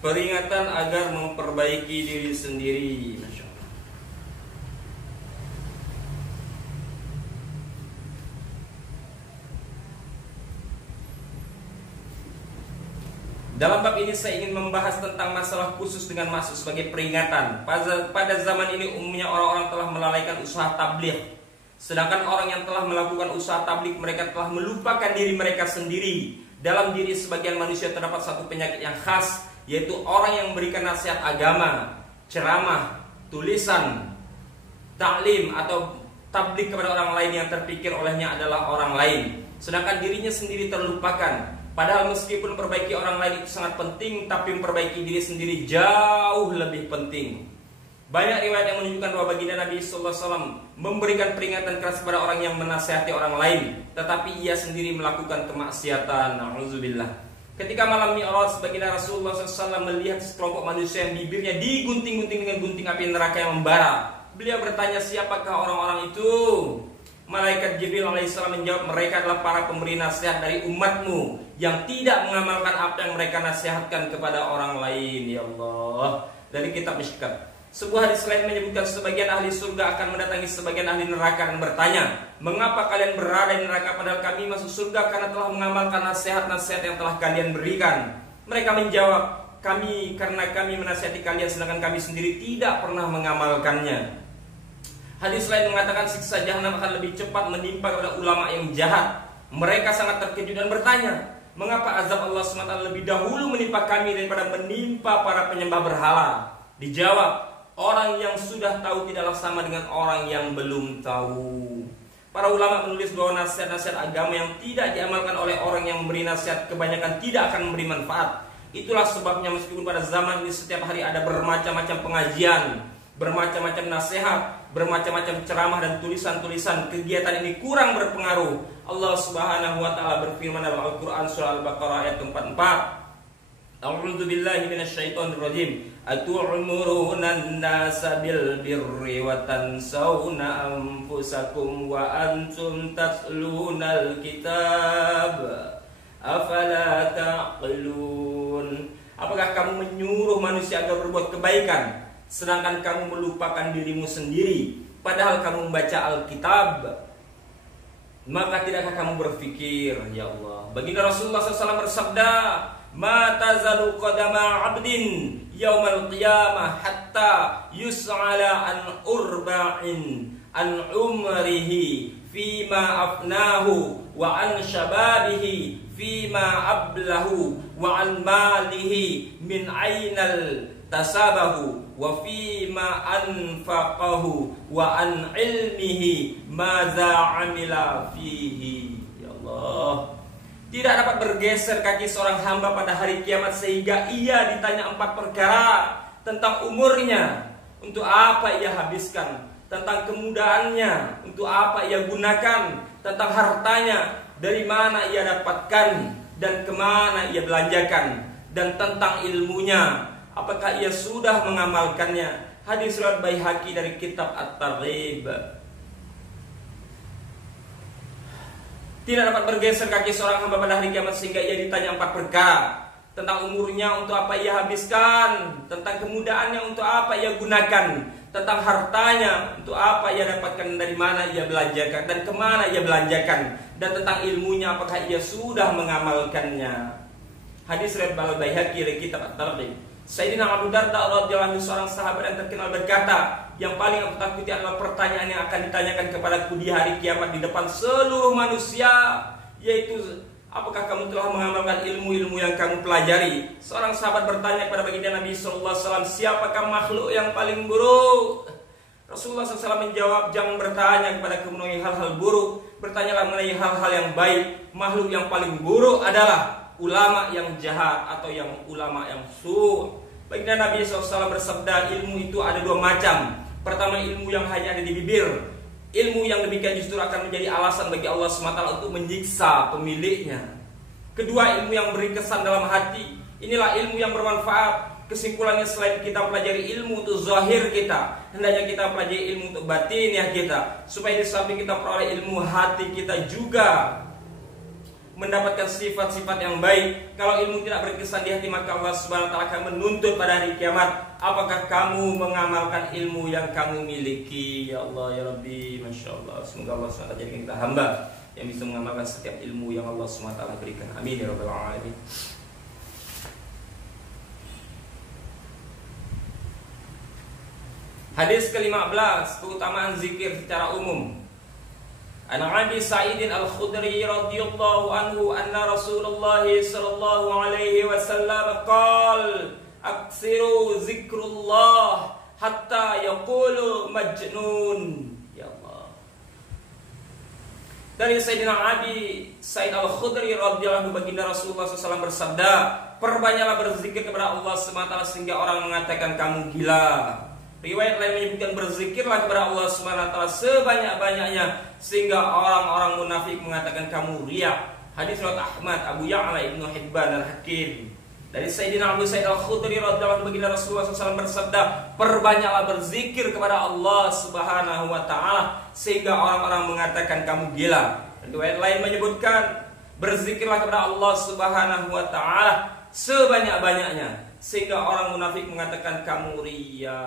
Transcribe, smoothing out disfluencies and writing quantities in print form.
Peringatan agar memperbaiki diri sendiri. Masya Allah. Dalam bab ini saya ingin membahas tentang masalah khusus dengan maksud sebagai peringatan. Pada zaman ini umumnya orang-orang telah melalaikan usaha tabligh. Sedangkan orang yang telah melakukan usaha tabligh, mereka telah melupakan diri mereka sendiri. Dalam diri sebagian manusia terdapat satu penyakit yang khas, yaitu orang yang memberikan nasihat agama, ceramah, tulisan, taklim atau tabligh kepada orang lain yang terpikir olehnya adalah orang lain, sedangkan dirinya sendiri terlupakan. Padahal meskipun memperbaiki orang lain itu sangat penting, tapi memperbaiki diri sendiri jauh lebih penting. Banyak riwayat yang menunjukkan bahwa baginda Nabi sallallahu alaihi wasallam memberikan peringatan keras kepada orang yang menasihati orang lain, tetapi ia sendiri melakukan kemaksiatan. Nauzubillah. Ketika malam Mi'raj, baginda Rasulullah SAW melihat sekelompok manusia yang bibirnya digunting-gunting dengan gunting api neraka yang membara. Beliau bertanya, siapakah orang-orang itu? Malaikat Jibril alaihissalam menjawab, mereka adalah para pemberi nasihat dari umatmu yang tidak mengamalkan apa yang mereka nasihatkan kepada orang lain. Ya Allah. Dari kitab Mishkat. Sebuah hadis lain menyebutkan sebagian ahli surga akan mendatangi sebagian ahli neraka dan bertanya, mengapa kalian berada di neraka padahal kami masuk surga karena telah mengamalkan nasihat-nasihat yang telah kalian berikan? Mereka menjawab, kami karena kami menasihati kalian sedangkan kami sendiri tidak pernah mengamalkannya. Hadis lain mengatakan siksa jahanam akan lebih cepat menimpa kepada ulama yang jahat. Mereka sangat terkejut dan bertanya, mengapa azab Allah SWT lebih dahulu menimpa kami daripada menimpa para penyembah berhala? Dijawab, orang yang sudah tahu tidaklah sama dengan orang yang belum tahu. Para ulama menulis bahwa nasihat-nasihat agama yang tidak diamalkan oleh orang yang memberi nasihat kebanyakan tidak akan memberi manfaat. Itulah sebabnya meskipun pada zaman ini setiap hari ada bermacam-macam pengajian, bermacam-macam nasihat, bermacam-macam ceramah dan tulisan-tulisan, kegiatan ini kurang berpengaruh. Allah Subhanahu wa taala berfirman dalam Al-Qur'an surah Al-Baqarah ayat 44. A'udzu billahi minasyaitonir rajim. Atu'muruna an-nasa bil birri wa tansawna anfusakum wa antum tatlunal kitab. Afala ta'qilun. Apakah kamu menyuruh manusia agar berbuat kebaikan sedangkan kamu melupakan dirimu sendiri padahal kamu membaca Alkitab? Maka tidakkah kamu berpikir? Ya Allah. Baginda Rasulullah SAW bersabda, ma tazalu qadama 'abdin yaumal qiyamah hatta yus'ala an urba'in an umrihi fima afnahu wa an shababihi fima ablahu wa an malihi min ainal tasabahu wa fima anfaqahu wa an ilmihi madza amila fihi. Ya Allah. Tidak dapat bergeser kaki seorang hamba pada hari kiamat sehingga ia ditanya 4 perkara. Tentang umurnya, untuk apa ia habiskan. Tentang kemudahannya, untuk apa ia gunakan. Tentang hartanya, dari mana ia dapatkan dan kemana ia belanjakan. Dan tentang ilmunya, apakah ia sudah mengamalkannya. Hadis riwayat Baihaqi dari kitab At-Targhib. Tidak dapat bergeser kaki seorang hamba pada hari kiamat sehingga ia ditanya 4 perkara. Tentang umurnya, untuk apa ia habiskan. Tentang kemudahannya, untuk apa ia gunakan. Tentang hartanya, untuk apa ia dapatkan, dari mana ia belanjakan dan kemana ia belanjakan. Dan tentang ilmunya, apakah ia sudah mengamalkannya. Hadis riwayat Al-Baihaqi dari kitab At-Targhib. Sayyidina Abu Darda radhiyallahu anhu, seorang sahabat yang terkenal, berkata, yang paling aku takuti adalah pertanyaan yang akan ditanyakan kepadaku di hari kiamat di depan seluruh manusia, yaitu apakah kamu telah mengamalkan ilmu-ilmu yang kamu pelajari? Seorang sahabat bertanya kepada baginda Nabi sallallahu alaihi wasallam, siapakah makhluk yang paling buruk? Rasulullah SAW menjawab, jangan bertanya kepada mengenai hal-hal buruk, bertanyalah mengenai hal-hal yang baik. Makhluk yang paling buruk adalah ulama yang jahat atau yang ulama yang su'. Baginda Nabi SAW bersabda, ilmu itu ada 2 macam. Pertama, ilmu yang hanya ada di bibir. Ilmu yang demikian justru akan menjadi alasan bagi Allah SWT untuk menyiksa pemiliknya. Kedua, ilmu yang beri kesan dalam hati. Inilah ilmu yang bermanfaat. Kesimpulannya, selain kita pelajari ilmu untuk zahir kita, hendaknya kita pelajari ilmu untuk batiniah kita, supaya di samping kita peroleh ilmu, hati kita juga mendapatkan sifat-sifat yang baik. Kalau ilmu tidak berkesan di hati, maka Allah Subhanahu wa taala akan menuntut pada hari kiamat, apakah kamu mengamalkan ilmu yang kamu miliki? Ya Allah ya Rabbi, Masya Allah. Semoga Allah SWT jadikan kita hamba yang bisa mengamalkan setiap ilmu yang Allah SWT berikan. Amin ya Rabbal Alamin. Hadis ke-15, keutamaan zikir secara umum. An Abi Sa'id Al-Khudri radhiyallahu anhu anna Rasulullah sallallahu alaihi wasallam qala aksiru zikrullah hatta yaqulu majnun. Ya Allah. Dari Sayyidina Abi Sa'id Al-Khudri radhiyallahu anhu, baginda Rasulullah SAW bersabda, perbanyaklah berzikir kepada Allah SWT sehingga orang mengatakan kamu gila. Riwayat lain menyebutkan berzikirlah kepada Allah SWT sebanyak-banyaknya sehingga orang-orang munafik mengatakan kamu riya. Hadis riwayat Ahmad, Abu Ya'la, Ibnu Hibban, Al-Hakim. Dari Sayyidina Abu Sa'id Al-Khudri radhiyallahu anhu, baginda Rasulullah SAW bersabda, perbanyaklah berzikir kepada Allah Subhanahu wa taala sehingga orang-orang mengatakan kamu gila. Riwayat lain menyebutkan berzikirlah kepada Allah Subhanahu wa taala sebanyak-banyaknya sehingga orang munafik mengatakan kamu riya.